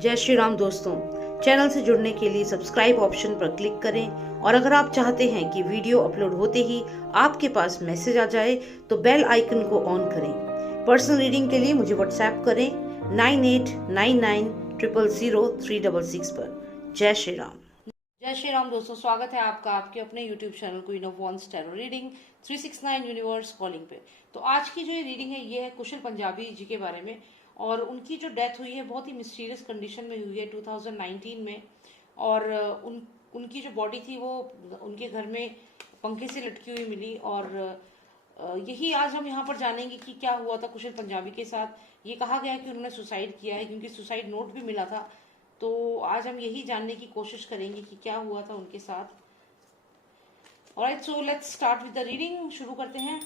जय श्री राम दोस्तों। चैनल से जुड़ने के लिए सब्सक्राइब ऑप्शन पर क्लिक करें और अगर आप चाहते हैं कि वीडियो अपलोड होते ही आपके पास मैसेज आ जाए तो बेल आइकन को ऑन करें। पर्सनल रीडिंग के लिए मुझे व्हाट्सएप करें 9899000366 पर। जय श्री राम। जय श्री राम दोस्तों, स्वागत है आपका आपके अपने YouTube channel queen of wands tarot reading 369 universe calling पे। तो आज की जो ये रीडिंग है ये है कुशल पंजाबी जी के बारे में। और उनकी जो डेथ हुई है बहुत ही मिस्टीरियस कंडीशन में हुई है 2019 में। और उनकी जो बॉडी थी वो उनके घर में पंखे से लटकी हुई मिली। और यही आज हम यहाँ पर जानेंगे कि क्या हुआ था कुशल पंजाबी के साथ। ये कहा गया है कि उन्होंने सुसाइड किया है क्योंकि सुसाइड नोट भी मिला था। तो आज हम यही जानने की कोशिश करेंगे कि क्या हुआ था उनके साथ। Alright, so let's start with the reading. शुरू करते हैं।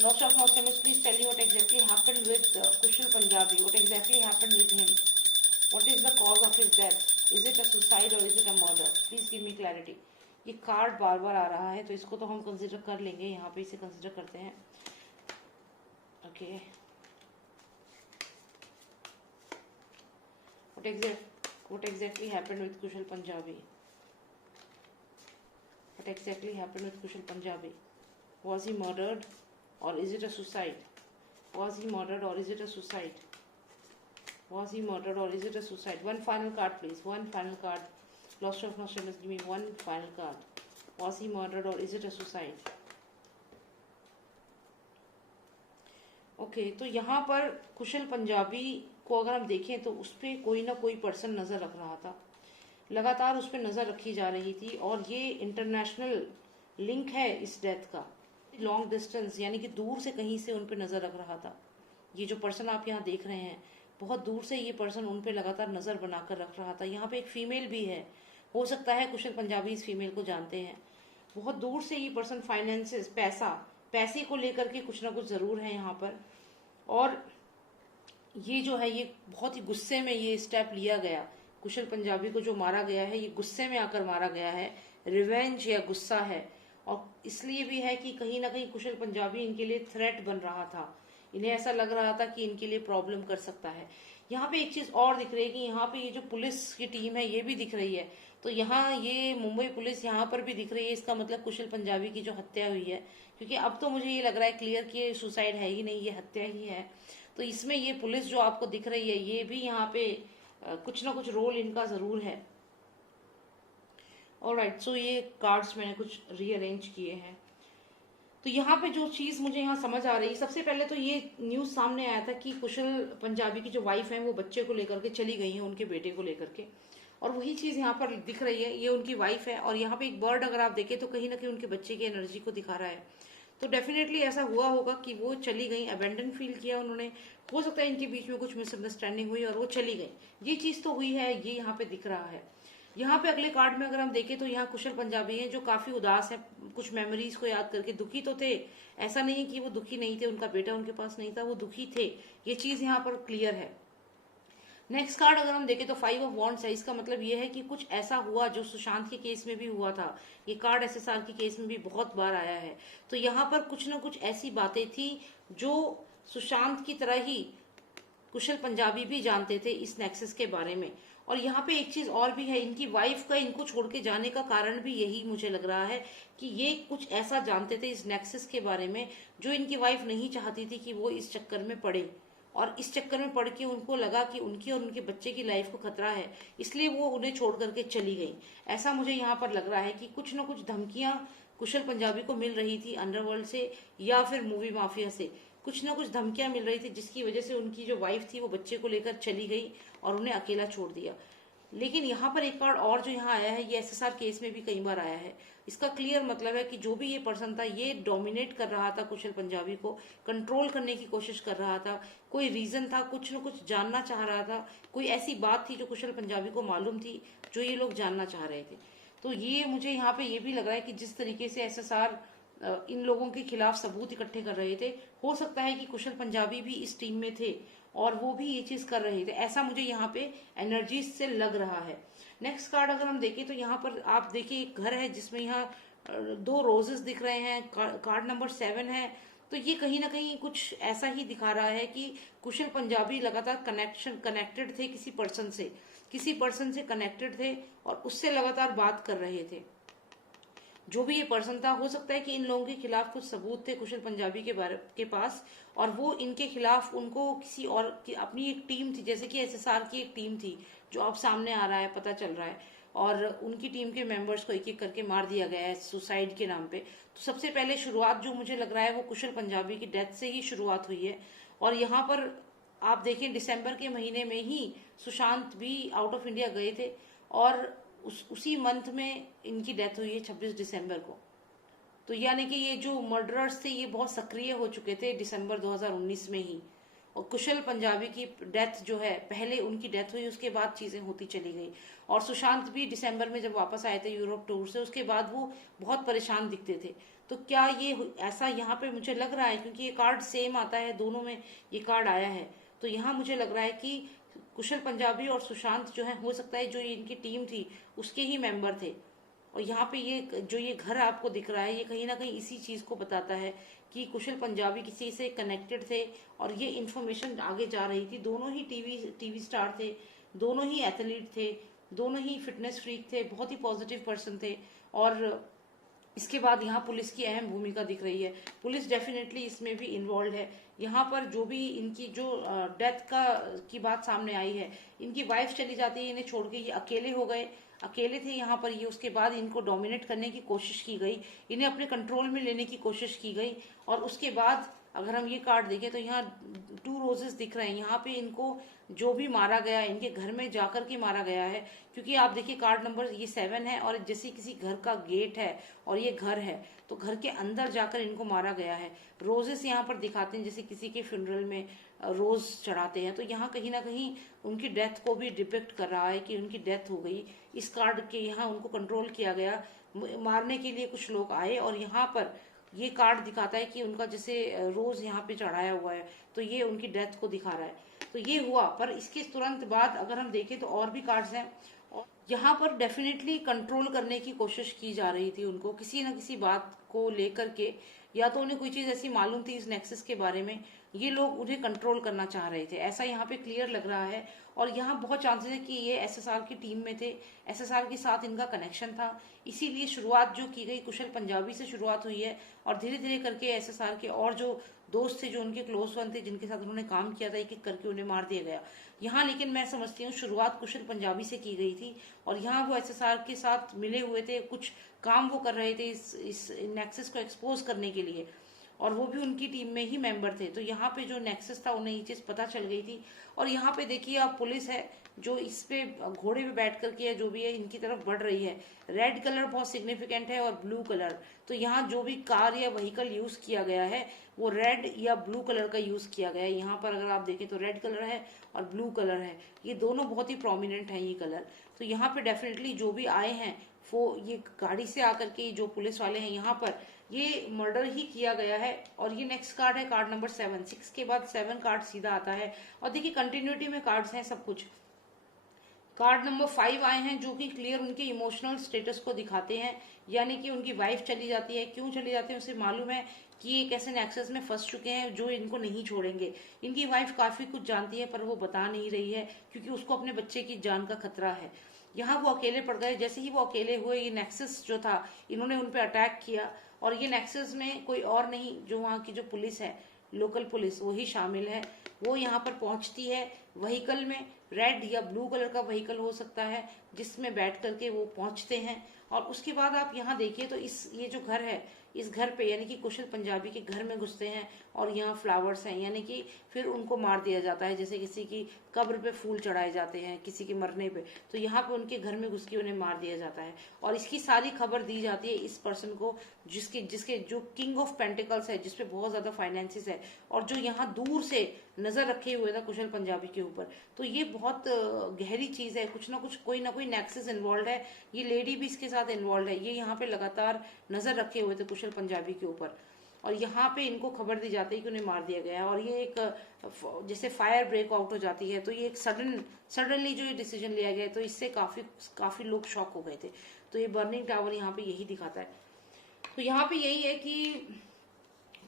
Lots of customers, please tell me what exactly happened with Kushal Punjabi. What exactly happened with him? What is the cause of his death? Is it a suicide or is it a murder? Please give me clarity. ये card बार बार आ रहा है तो इसको तो हम consider कर लेंगे, यहाँ पे इसे कंसिडर करते हैं। Okay, what exactly happened with Kushal Punjabi? What exactly happened with Kushal Punjabi? Was he murdered? Or is it a suicide? Was he murdered or is it a suicide? Was he murdered or is it a suicide? One final card please. One final card. Lost of Nostradamus, give me one final card. Was he murdered or is it a suicide? Okay, तो यहाँ पर कुशल पंजाबी को अगर हम देखें तो उस पर कोई ना कोई पर्सन नज़र रख रहा था, लगातार उस पर नज़र रखी जा रही थी। और ये इंटरनेशनल लिंक है इस डेथ का, लॉन्ग डिस्टेंस यानी कि दूर से कहीं से उन पे नज़र रख रहा था। ये जो पर्सन आप यहाँ देख रहे हैं बहुत दूर से ये पर्सन उन पे लगातार नज़र बनाकर रख रहा था। यहाँ पे एक फीमेल भी है, हो सकता है कुशल पंजाबी इस फीमेल को जानते हैं। बहुत दूर से ये पर्सन फाइनेंसेस, पैसे को लेकर के कुछ ना कुछ ज़रूर है यहाँ पर। और ये जो है ये बहुत ही गुस्से में ये स्टेप लिया गया। कुशल पंजाबी को जो मारा गया है ये गुस्से में आकर मारा गया है, रिवेंज या गुस्सा है। और इसलिए भी है कि कहीं ना कहीं कुशल पंजाबी इनके लिए थ्रेट बन रहा था। इन्हें ऐसा लग रहा था कि इनके लिए प्रॉब्लम कर सकता है। यहाँ पे एक चीज और दिख रही है कि यहाँ पे ये जो पुलिस की टीम है ये भी दिख रही है। तो यहाँ ये मुंबई पुलिस यहाँ पर भी दिख रही है। इसका मतलब कुशल पंजाबी की जो हत्या हुई है, क्योंकि अब तो मुझे ये लग रहा है क्लियर कि ये सुसाइड है ही नहीं, ये हत्या ही है। तो इसमें ये पुलिस जो आपको दिख रही है ये भी यहाँ पे कुछ ना कुछ रोल इनका जरूर है। ऑलराइट, सो ये कार्ड्स मैंने कुछ रीअरेंज किए हैं। तो यहाँ पे जो चीज़ मुझे यहाँ समझ आ रही है, सबसे पहले तो ये न्यूज़ सामने आया था कि कुशल पंजाबी की जो वाइफ है वो बच्चे को लेकर के चली गई है, उनके बेटे को लेकर के। और वही चीज़ यहाँ पर दिख रही है, ये उनकी वाइफ है। और यहाँ पे एक बर्ड अगर आप देखें तो कहीं ना कहीं उनके बच्चे की एनर्जी को दिखा रहा है। तो डेफिनेटली ऐसा हुआ होगा कि वो चली गई, अबेंडन फील किया उन्होंने। हो सकता है इनके बीच में कुछ मिसअंडरस्टैंडिंग हुई और वो चली गई। ये चीज़ तो हुई है, ये यहाँ पे दिख रहा है। यहाँ पे अगले कार्ड में अगर हम देखें तो यहाँ कुशल पंजाबी हैं जो काफी उदास है, कुछ मेमोरीज को याद करके दुखी तो थे। ऐसा नहीं है कि वो दुखी नहीं थे, उनका बेटा उनके पास नहीं था, वो दुखी थे। ये चीज यहाँ पर क्लियर है। नेक्स्ट कार्ड अगर हम देखें तो 5 ऑफ वॉन्ड्स है। इसका मतलब ये है कि कुछ ऐसा हुआ जो सुशांत के केस में भी हुआ था। ये कार्ड एसएसआर के केस में भी बहुत बार आया है। तो यहाँ पर कुछ ना कुछ ऐसी बातें थी जो सुशांत की तरह ही कुशल पंजाबी भी जानते थे इस नेक्सस के बारे में। और यहाँ पे एक चीज और भी है, इनकी वाइफ का इनको छोड़ के जाने का कारण भी यही मुझे लग रहा है कि ये कुछ ऐसा जानते थे इस नेक्सस के बारे में जो इनकी वाइफ नहीं चाहती थी कि वो इस चक्कर में पड़े। और इस चक्कर में पड़ के उनको लगा कि उनकी और उनके बच्चे की लाइफ को खतरा है, इसलिए वो उन्हें छोड़ करके चली गई। ऐसा मुझे यहाँ पर लग रहा है कि कुछ ना कुछ धमकियां कुशल पंजाबी को मिल रही थी अंडरवर्ल्ड से या फिर मूवी माफिया से। कुछ ना कुछ धमकियां मिल रही थी जिसकी वजह से उनकी जो वाइफ थी वो बच्चे को लेकर चली गई और उन्हें अकेला छोड़ दिया। लेकिन यहाँ पर एक कार्ड और जो यहाँ आया है ये एसएसआर केस में भी कई बार आया है। इसका क्लियर मतलब है कि जो भी ये पर्सन था ये डोमिनेट कर रहा था, कुशल पंजाबी को कंट्रोल करने की कोशिश कर रहा था। कोई रीजन था, कुछ न कुछ जानना चाह रहा था, कोई ऐसी बात थी जो कुशल पंजाबी को मालूम थी जो ये लोग जानना चाह रहे थे। तो ये मुझे यहाँ पे ये भी लग रहा है कि जिस तरीके से एसएसआर इन लोगों के खिलाफ सबूत इकट्ठे कर रहे थे, हो सकता है कि कुशल पंजाबी भी इस टीम में थे और वो भी ये चीज कर रहे थे। ऐसा मुझे यहाँ पे एनर्जी से लग रहा है। नेक्स्ट कार्ड अगर हम देखें तो यहाँ पर आप देखिए एक घर है जिसमें यहाँ 2 रोजेस दिख रहे हैं। कार्ड नंबर 7 है तो ये कहीं ना कहीं कुछ ऐसा ही दिखा रहा है कि कुशल पंजाबी लगातार कनेक्टेड थे किसी पर्सन से कनेक्टेड थे और उससे लगातार बात कर रहे थे। जो भी ये पर्सन था, हो सकता है कि इन लोगों के खिलाफ कुछ सबूत थे कुशल पंजाबी के पास, और वो इनके खिलाफ उनको किसी और की अपनी एक टीम थी, जैसे कि एसएसआर की एक टीम थी जो अब सामने आ रहा है, पता चल रहा है, और उनकी टीम के मेंबर्स को एक एक करके मार दिया गया है सुसाइड के नाम पे। तो सबसे पहले शुरुआत जो मुझे लग रहा है वो कुशल पंजाबी की डेथ से ही शुरुआत हुई है। और यहाँ पर आप देखें, दिसंबर के महीने में ही सुशांत भी आउट ऑफ इंडिया गए थे और उसी मंथ में इनकी डेथ हुई है 26 दिसंबर को। तो यानी कि ये जो मर्डरर्स थे ये बहुत सक्रिय हो चुके थे दिसंबर 2019 में ही। और कुशल पंजाबी की डेथ जो है, पहले उनकी डेथ हुई, उसके बाद चीजें होती चली गई। और सुशांत भी दिसंबर में जब वापस आए थे यूरोप टूर से, उसके बाद वो बहुत परेशान दिखते थे। तो क्या ये ऐसा यहाँ पे मुझे लग रहा है, क्योंकि ये कार्ड सेम आता है, दोनों में ये कार्ड आया है, तो यहाँ मुझे लग रहा है कि कुशल पंजाबी और सुशांत जो है, हो सकता है जो इनकी टीम थी उसके ही मेंबर थे। और यहाँ पे ये जो ये घर आपको दिख रहा है, ये कहीं ना कहीं इसी चीज को बताता है कि कुशल पंजाबी किसी से कनेक्टेड थे और ये इन्फॉर्मेशन आगे जा रही थी। दोनों ही टीवी स्टार थे, दोनों ही एथलीट थे, दोनों ही फिटनेस फ्रीक थे, बहुत ही पॉजिटिव पर्सन थे। और इसके बाद यहाँ पुलिस की अहम भूमिका दिख रही है, पुलिस डेफिनेटली इसमें भी इन्वॉल्व है। यहाँ पर जो भी इनकी जो डेथ की बात सामने आई है, इनकी वाइफ चली जाती है इन्हें छोड़ के, ये अकेले हो गए, अकेले थे यहाँ पर ये। उसके बाद इनको डोमिनेट करने की कोशिश की गई, इन्हें अपने कंट्रोल में लेने की कोशिश की गई। और उसके बाद अगर हम ये कार्ड देखें तो यहाँ 2 रोजेस दिख रहे हैं। यहाँ पे इनको जो भी मारा गया है, इनके घर में जाकर के मारा गया है, क्योंकि आप देखिए कार्ड नंबर ये 7 है और जैसे किसी घर का गेट है और ये घर है, तो घर के अंदर जाकर इनको मारा गया है। रोजेस यहाँ पर दिखाते हैं, जैसे किसी के फ्यूनरल में रोज चढ़ाते हैं, तो यहाँ कहीं ना कहीं उनकी डेथ को भी डिपिक्ट कर रहा है कि उनकी डेथ हो गई। इस कार्ड के यहाँ उनको कंट्रोल किया गया, मारने के लिए कुछ लोग आए, और यहाँ पर ये कार्ड दिखाता है कि उनका जैसे रोज यहाँ पे चढ़ाया हुआ है, तो ये उनकी डेथ को दिखा रहा है। तो ये हुआ, पर इसके तुरंत बाद अगर हम देखें तो और भी कार्ड्स हैं, और यहाँ पर डेफिनेटली कंट्रोल करने की कोशिश की जा रही थी उनको, किसी न किसी बात को लेकर के, या तो उन्हें कोई चीज ऐसी मालूम थी इस नेक्सस के बारे में, ये लोग उन्हें कंट्रोल करना चाह रहे थे, ऐसा यहाँ पे क्लियर लग रहा है। और यहाँ बहुत चांसेस है कि ये एसएसआर की टीम में थे, एसएसआर के साथ इनका कनेक्शन था, इसीलिए शुरुआत जो की गई कुशल पंजाबी से शुरुआत हुई है, और धीरे धीरे करके एसएसआर के और जो दोस्त थे, जो उनके क्लोज वन थे, जिनके साथ उन्होंने काम किया था, एक एक करके उन्हें मार दिया गया यहाँ। लेकिन मैं समझती हूँ शुरुआत कुशल पंजाबी से की गई थी, और यहाँ वो एसएसआर के साथ मिले हुए थे, कुछ काम वो कर रहे थे इस नेक्सस को एक्सपोज करने के लिए, और वो भी उनकी टीम में ही मेंबर थे। तो यहाँ पे जो नेक्सस था उन्हें ये चीज पता चल गई थी। और यहाँ पे देखिए आप, पुलिस है जो इस पे घोड़े पे बैठ करके जो भी है इनकी तरफ बढ़ रही है। रेड कलर बहुत सिग्निफिकेंट है और ब्लू कलर, तो यहाँ जो भी कार या व्हीकल यूज किया गया है वो रेड या ब्लू कलर का यूज किया गया है। यहाँ पर अगर आप देखें तो रेड कलर है और ब्लू कलर है, ये दोनों बहुत ही प्रोमिनेंट है ये कलर। तो यहाँ पे डेफिनेटली जो भी आए हैं वो ये गाड़ी से आकर के, जो पुलिस वाले हैं यहाँ पर, ये मर्डर ही किया गया है। और ये नेक्स्ट कार्ड है कार्ड नंबर 7, 6 के बाद 7 कार्ड सीधा आता है। और देखिए कंटिन्यूटी में कार्ड्स हैं सब कुछ। कार्ड नंबर 5 आए हैं जो कि क्लियर उनके इमोशनल स्टेटस को दिखाते हैं, यानी कि उनकी वाइफ चली जाती है, क्यों चली जाती है उसे मालूम है कि ये कैसे नेक्सस में फंस चुके हैं जो इनको नहीं छोड़ेंगे। इनकी वाइफ काफी कुछ जानती है पर वो बता नहीं रही है, क्योंकि उसको अपने बच्चे की जान का खतरा है। यहाँ वो अकेले पड़ गए, जैसे ही वो अकेले हुए ये नेक्सस जो था इन्होंने उन पर अटैक किया। और ये नेक्सस में कोई और नहीं, जो वहाँ की जो पुलिस है, लोकल पुलिस, वही शामिल है। वो यहाँ पर पहुंचती है व्हीकल में, रेड या ब्लू कलर का व्हीकल हो सकता है, जिसमें बैठ करके वो पहुंचते हैं। और उसके बाद आप यहाँ देखिए तो ये जो घर है, इस घर पे यानी कि कुशल पंजाबी के घर में घुसते हैं, और यहाँ फ्लावर्स हैं, यानी कि फिर उनको मार दिया जाता है, जैसे किसी की कब्र पे फूल चढ़ाए जाते हैं किसी के मरने पे, तो यहाँ पे उनके घर में घुस के उन्हें मार दिया जाता है। और इसकी सारी खबर दी जाती है इस पर्सन को, जिसके जो किंग ऑफ पेंटिकल्स है, जिसपे बहुत ज्यादा फाइनेंसिस है, और जो यहाँ दूर से नजर रखे हुए था कुशल पंजाबी के ऊपर। तो ये बहुत गहरी चीज है, कुछ ना कुछ कोई ना कोई नेक्सस इन्वॉल्व है। ये लेडी भी इसके साथ इन्वॉल्व है, ये यहाँ पे लगातार नजर रखे हुए थे कुशल पंजाबी के ऊपर। और यहाँ पे इनको खबर दी जाती है कि उन्हें मार दिया गया है। और ये एक जैसे फायर ब्रेक आउट हो जाती है, तो ये एक सडनली जो ये डिसीजन लिया गया, तो इससे काफी लोग शॉक हो गए थे। तो ये बर्निंग टावर यहाँ पे यही दिखाता है। तो यहाँ पे यही है कि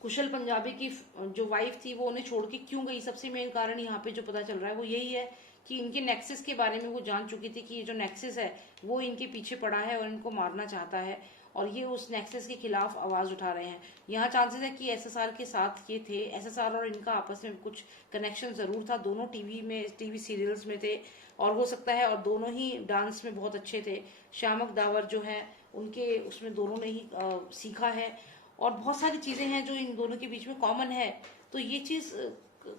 कुशल पंजाबी की जो वाइफ थी वो उन्हें छोड़ के क्यों गई, सबसे मेन कारण यहाँ पे जो पता चल रहा है वो यही है कि इनके नेक्सस के बारे में वो जान चुकी थी कि ये जो नेक्सस है वो इनके पीछे पड़ा है और इनको मारना चाहता है, और ये उस नेक्सस के खिलाफ आवाज उठा रहे हैं। यहाँ चांसेस है कि एसएसआर के साथ ये थे, एसएसआर और इनका आपस में कुछ कनेक्शन जरूर था, दोनों टीवी सीरियल्स में थे, और हो सकता है और दोनों ही डांस में बहुत अच्छे थे। श्यामक दावर जो है उनके उसमें दोनों ने ही सीखा है, और बहुत सारी चीजें हैं जो इन दोनों के बीच में कॉमन है। तो ये चीज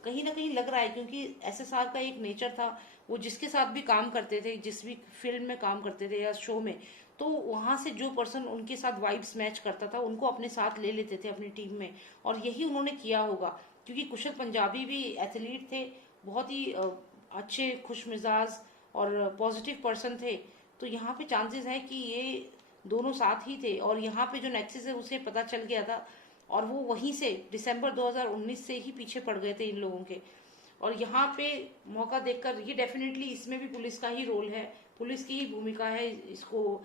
कहीं ना कहीं लग रहा है, क्योंकि एसएसआर का एक नेचर था, वो जिसके साथ भी काम करते थे, जिस भी फिल्म में काम करते थे या शो में, तो वहां से जो पर्सन उनके साथ वाइब्स मैच करता था उनको अपने साथ ले लेते थे अपनी टीम में, और यही उन्होंने किया होगा। क्योंकि कुशल पंजाबी भी एथलीट थे, बहुत ही अच्छे खुश मिजाज और पॉजिटिव पर्सन थे। तो यहाँ पे चांसेस है कि ये दोनों साथ ही थे, और यहाँ पे जो नेक्सस है उसे पता चल गया था, और वो वहीं से दिसंबर 2019 से ही पीछे पड़ गए थे इन लोगों के। और यहाँ पे मौका देखकर ये डेफिनेटली इसमें भी पुलिस का ही रोल है, पुलिस की ही भूमिका है इसको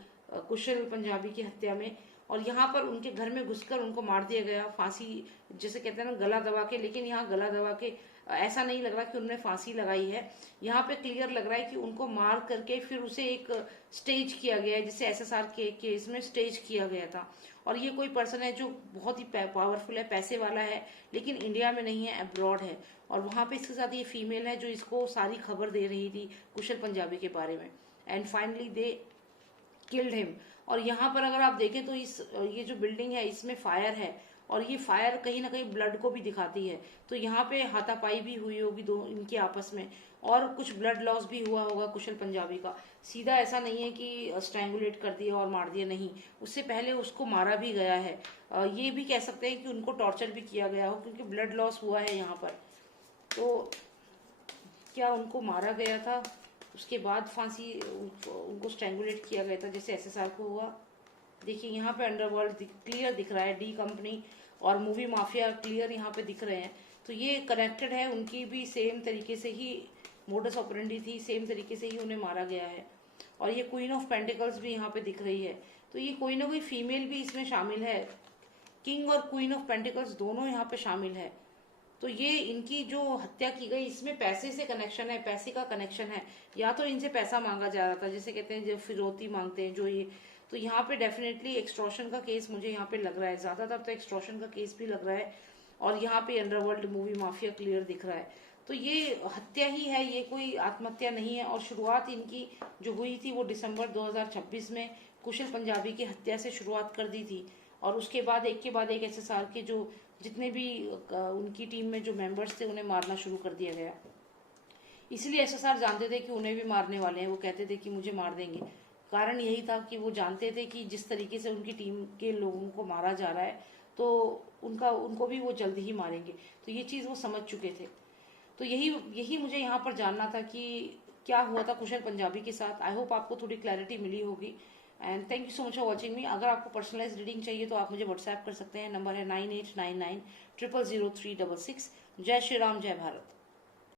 कुशल पंजाबी की हत्या में। और यहाँ पर उनके घर में घुसकर उनको मार दिया गया, फांसी जैसे कहते हैं ना गला दबा के, लेकिन यहाँ गला दबा के ऐसा नहीं लग रहा कि उन्होंने फांसी लगाई है। यहाँ पे क्लियर लग रहा है कि उनको मार करके फिर उसे एक स्टेज किया गया है, जिसे एसएसआर के केस में स्टेज किया गया था। और ये कोई पर्सन है जो बहुत ही पावरफुल है, पैसे वाला है, लेकिन इंडिया में नहीं है, अब्रॉड है। और वहां पे इसके साथ ये फीमेल है जो इसको सारी खबर दे रही थी कुशल पंजाबी के बारे में, and finally they killed him. और यहाँ पर अगर आप देखें तो ये जो बिल्डिंग है इसमें फायर है, और ये फायर कहीं ना कहीं ब्लड को भी दिखाती है। तो यहाँ पे हाथापाई भी हुई होगी दो इनके आपस में, और कुछ ब्लड लॉस भी हुआ होगा कुशल पंजाबी का। सीधा ऐसा नहीं है कि स्ट्रैंगुलेट कर दिया और मार दिया, नहीं, उससे पहले उसको मारा भी गया है। ये भी कह सकते हैं कि उनको टॉर्चर भी किया गया हो, क्योंकि ब्लड लॉस हुआ है यहाँ पर। तो क्या उनको मारा गया था, उसके बाद फांसी उनको स्ट्रैंगुलेट किया गया था जैसे एसएसआर को हुआ? देखिए यहाँ पे अंडरवर्ल्ड क्लियर दिख रहा है, डी कंपनी और मूवी माफिया क्लियर यहाँ पे दिख रहे हैं। तो ये कनेक्टेड है, उनकी भी सेम तरीके से ही मोडस ऑपरेंडी थी, सेम तरीके से ही उन्हें मारा गया है। और ये क्वीन ऑफ पेंटिकल्स भी यहाँ पे दिख रही है, तो ये कोई ना कोई फीमेल भी इसमें शामिल है। किंग और क्वीन ऑफ पेंटिकल्स दोनों यहाँ पे शामिल है। तो ये इनकी जो हत्या की गई इसमें पैसे से कनेक्शन है, पैसे का कनेक्शन है, या तो इनसे पैसा मांगा जा रहा था, जैसे कहते हैं जो फिरौती मांगते हैं जो ये। तो यहाँ पे डेफिनेटली एक्सटॉर्शन का केस मुझे यहाँ पे लग रहा है, ज्यादातर तो एक्सटॉर्शन का केस भी लग रहा है, और यहाँ पे अंडरवर्ल्ड मूवी माफिया क्लियर दिख रहा है। तो ये हत्या ही है, ये कोई आत्महत्या नहीं है। और शुरुआत इनकी जो हुई थी वो दिसंबर 2026 में कुशल पंजाबी की हत्या से शुरुआत कर दी थी, और उसके बाद एक के बाद एक एसएसआर के जो जितने भी उनकी टीम में जो मेंबर्स थे उन्हें मारना शुरू कर दिया गया। इसलिए एसएसआर जानते थे कि उन्हें भी मारने वाले हैं, वो कहते थे कि मुझे मार देंगे। कारण यही था कि वो जानते थे कि जिस तरीके से उनकी टीम के लोगों को मारा जा रहा है तो उनको भी वो जल्दी ही मारेंगे। तो ये चीज वो समझ चुके थे। तो यही मुझे यहाँ पर जानना था कि क्या हुआ था कुशल पंजाबी के साथ। आई होप आपको थोड़ी क्लैरिटी मिली होगी, and thank you so much for watching मी। अगर आपको पर्सनलाइज रीडिंग चाहिए तो आप मुझे व्हाट्सएप कर सकते हैं, नंबर है 9899000366। जय श्री राम, जय भारत।